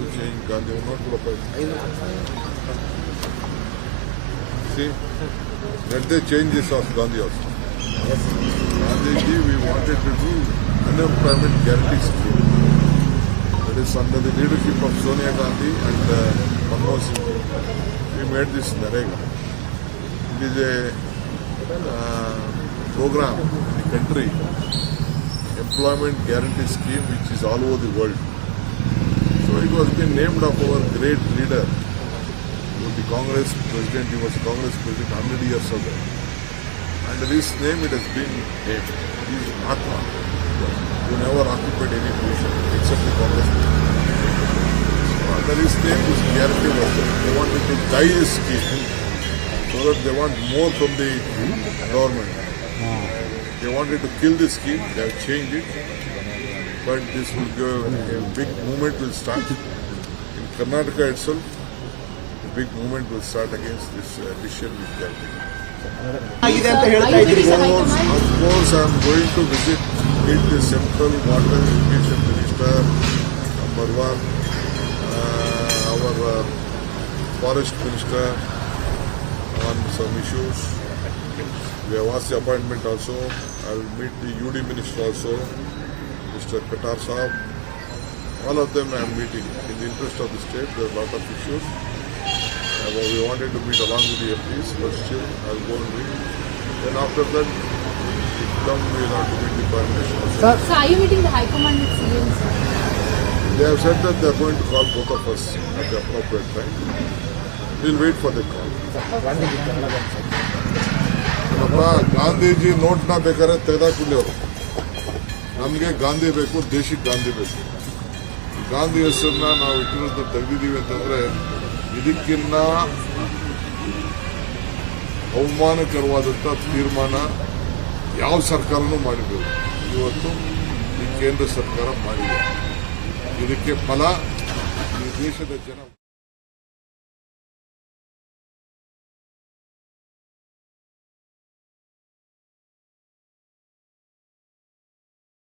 to change Gandhi. Not see, let they change this of Gandhi also. Gandhiji, we wanted to do unemployment guarantee scheme. That is under the leadership of Sonia Gandhi and Manmohan Singh. We made this Narega. It is a program in the country, employment guarantee scheme, which is all over the world. So it was been named of our great leader, the Congress president. He was Congress president 100 years ago. Under his name it has been named. He is Mahatma, who never occupied any position except the Congress president. So under his name this guarantee was there. They wanted to die this scheme so that they want more from the government. They wanted to kill this scheme. They have changed it. But this will go, a big movement will start. In Karnataka itself, a big movement will start against this decision which they are taking. Of course, I am going to meet the Central Water Irrigation Minister, number one, our Forest Minister on some issues. We have asked the appointment also. I will meet the UD Minister also, Mr. Qatar Saab. All of them I am meeting. In the interest of the state, there are a lot of issues. We wanted to meet along with the MPs, but still I will go and meet. Then after that, if come, we will have to meet the Prime Minister. So are you meeting the High Command with CM, sir? They have said that they are going to call both of us at the appropriate time. We will wait for the call. Gandhiji ನೋಟ್ನ ಬೇಕಾದ್ರೆ ತೆಗೆದಾಕ್ಬಿಡಿ ಅವರು. ನಮಗೆ ಗಾಂಧಿ ಬೇಕು, ದೇಶಕ್ಕೆ ಗಾಂಧಿ ಬೇಕು. ಗಾಂಧಿ ಹೆಸರನ್ನ ನಾವು ಇಟ್ಟಿರೋದು ತೆಗೆದಿದ್ದೀವಿ ಅಂತಂದ್ರೆ ಇದಕ್ಕಿನ್ನ ಅವಮಾನಕರವಾದಂಥ ತೀರ್ಮಾನ ಯಾವ ಸರ್ಕಾರನೂ ಮಾಡಿದ್ರು. ಇವತ್ತು ಈ ಕೇಂದ್ರ ಸರ್ಕಾರ ಮಾಡಿದೆ. ಇದಕ್ಕೆ ಫಲ ಈ ದೇಶದ ಜನ